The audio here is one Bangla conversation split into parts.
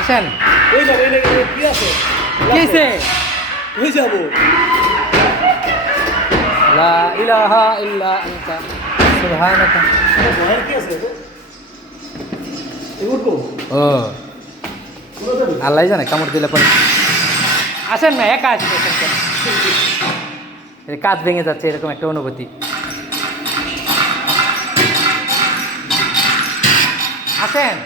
আসেন। ওই যাবো কি আছে কি হয়েছে? ওই যাবো লা ইলাহা ইল্লা আনতা সুবহানাকা। ভয়ের কি আছে উঠবো ও আল্লাহ জানে কামড় দিলে পরে। আসেন না, একা আসবে কাজ ভেঙে যাচ্ছে এরকম একটা অনুভূতি। আসেন।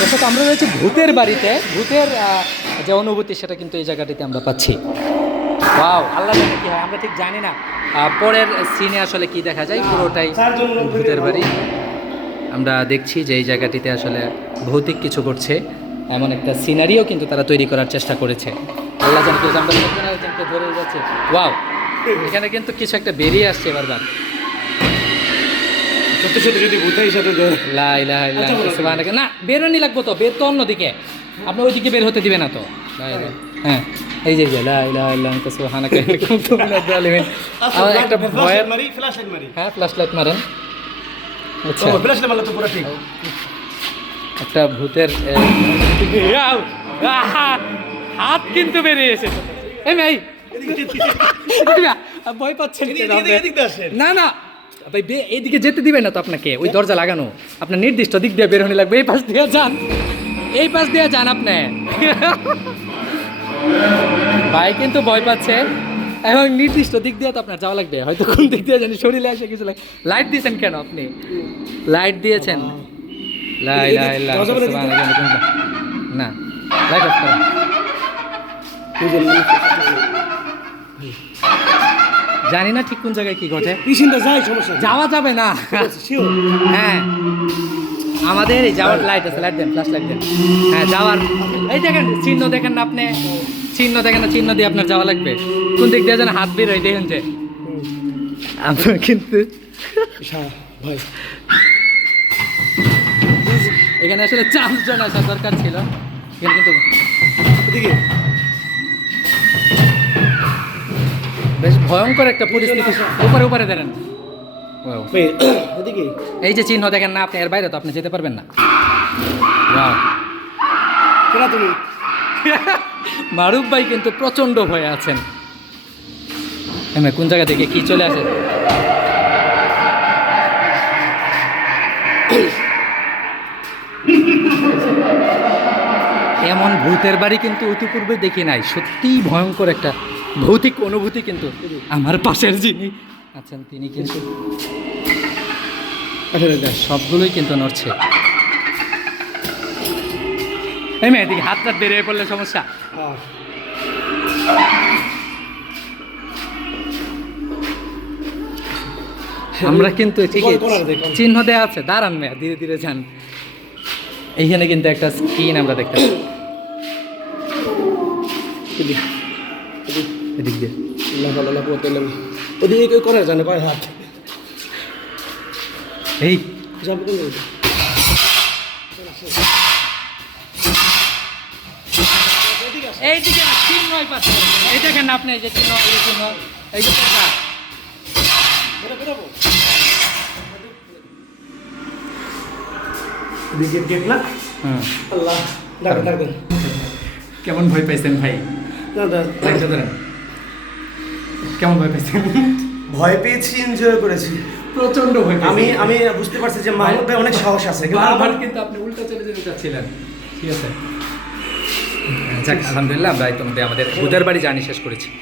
দর্শক, আমরা রয়েছে ভূতের বাড়িতে। ভূতের যে অনুভূতি সেটা কিন্তু এই জায়গাটিতে আমরা পাচ্ছি। ওয়াও, আল্লাহ জানে কি হয়, আমরা ঠিক জানি না। পরের সিনে আসলে কি দেখা যায়, পুরোটাই ভূতের বাড়ি। আমরা দেখছি যে এই জায়গাটিতে আসলে ভৌতিক কিছু ঘটছে, এমন একটা সিনারিও কিন্তু তারা তৈরি করার চেষ্টা করেছে। আল্লাহ জানে কি, আমরা একজনকে ধরে যাচ্ছে। ওয়াও, এখানে কিন্তু কিছু একটা বেরিয়ে আসছে বারবার। সত্যি সত্যি যদি ভূতের সাথে লা ইলাহা ইল্লা আনতা সুবহানাকা। না, বেরোনি লাগবো তো, বের তো অন্যদিকে, আপনি ওইদিকে বের হতে দিবে না তো। হ্যাঁ, এই যে লা ইলাহা ইল্লা আনতা সুবহানাকা কুনতু মিনাজ জালিমিন। আমার একটা ভয়ের ফ্ল্যাশলাইট মারি হ্যাঁ, ফ্ল্যাশলাইট মারেন। আচ্ছা, ও ফ্ল্যাশলাইট মারলে তো পুরো ঠিক। একটা ভূতের হাত কিন্তু বেরিয়ে এসেছে। এই মেয়ে ভয় পাচ্ছেন কেন? না না ভাই, এইদিকে যেতে দিবেন না তো আপনাকে, ওই দরজা লাগানো, আপনার নির্দিষ্ট দিক দিয়ে বের হতে লাগবে। এই পাশ দিয়ে যান, এই পাশ দিয়ে যান আপনি। ভাই কিন্তু ভয় পাচ্ছে এবং নির্দিষ্ট দিক দিয়ে তো আপনার যাওয়া লাগবে। হয়তো কোন দিক দিয়ে জানি শরীরে এসে কিছু লাগে। লাইট দিয়েছেন কেন আপনি? লাইট দিয়েছেন? না, লাইট অফ করেন। জানি না ঠিক কোন জায়গায় কি ঘটে। যাওয়া যাবে না। হ্যাঁ, আমাদের এই যাওয়ার লাইট আছে, লাইট দেন, ফ্ল্যাশ লাইট দেন। হ্যাঁ, যাওয়ার এই দেখেন চিহ্ন, দেখেন না আপনি? চিহ্ন দেখেন না? চিহ্ন দিয়ে আপনার যাওয়া লাগবে। কোন দিক দিয়ে যেন হাত বের হয়, দেখেন যে আপনার কিন্তু ভাই এখানে আসলে 4 জন আসা দরকার ছিল, কিন্তু এদিকে বেশ ভয়ঙ্কর একটা পরিস্থিতি। উপরে উপরে দেন। এদিকে এই যে চিহ্ন দেখেন না আপনি, এর বাইরে তো আপনি যেতে পারবেন না। কেনা তুমি মারুফ ভাই কিন্তু প্রচন্ড ভয়ে আছেন। কোন জায়গা থেকে কি চলে আসে? এমন ভূতের বাড়ি কিন্তু অতিপূর্বে দেখি নাই। সত্যিই ভয়ঙ্কর একটা ভৌতিক অনুভূতি কিন্তু আমার পাশের যিনি আছেন তিনি কিন্তু সবগুলোই কিন্তু নড়ছে। এই মেয়ে এদিকে হাত টাত বেরিয়ে পড়লে সমস্যা। আমরা কিন্তু ঠিকই চিহ্ন দেওয়া আছে, দাঁড়ান মেয়ে, ধীরে ধীরে যান। এইখানে কিন্তু একটা স্ক্রিন আমরা দেখতে পাই। এদিক দিয়ে ওদিকে করে জানে কয় হাত এই এইদিকে না, চিহ্নই পাচ্ছে। এই দেখেন না আপনি, এই যে চিহ্ন, এই যে চিহ্ন, এই যে টাকা। গেট না আল্লাহ ডাক কেমন ভয় পাইছেন ভাই? লাইটটা ধরেন। কেমন ভয় পাইছেন? ভয় পেয়েছি, এনজয় করেছি, প্রচন্ড ভয় আমি আমি বুঝতে পারছি যে মাহমুদ ভাই অনেক সাহস আছে, আমার কিন্তু আপনি উল্টা চলে যেতে চাচ্ছিলেন। ঠিক আছে, যাক আলহামদুলিল্লাহ, আমরা ইতিমধ্যে আমাদের ভূতের বাড়ি জার্নি শেষ করেছি।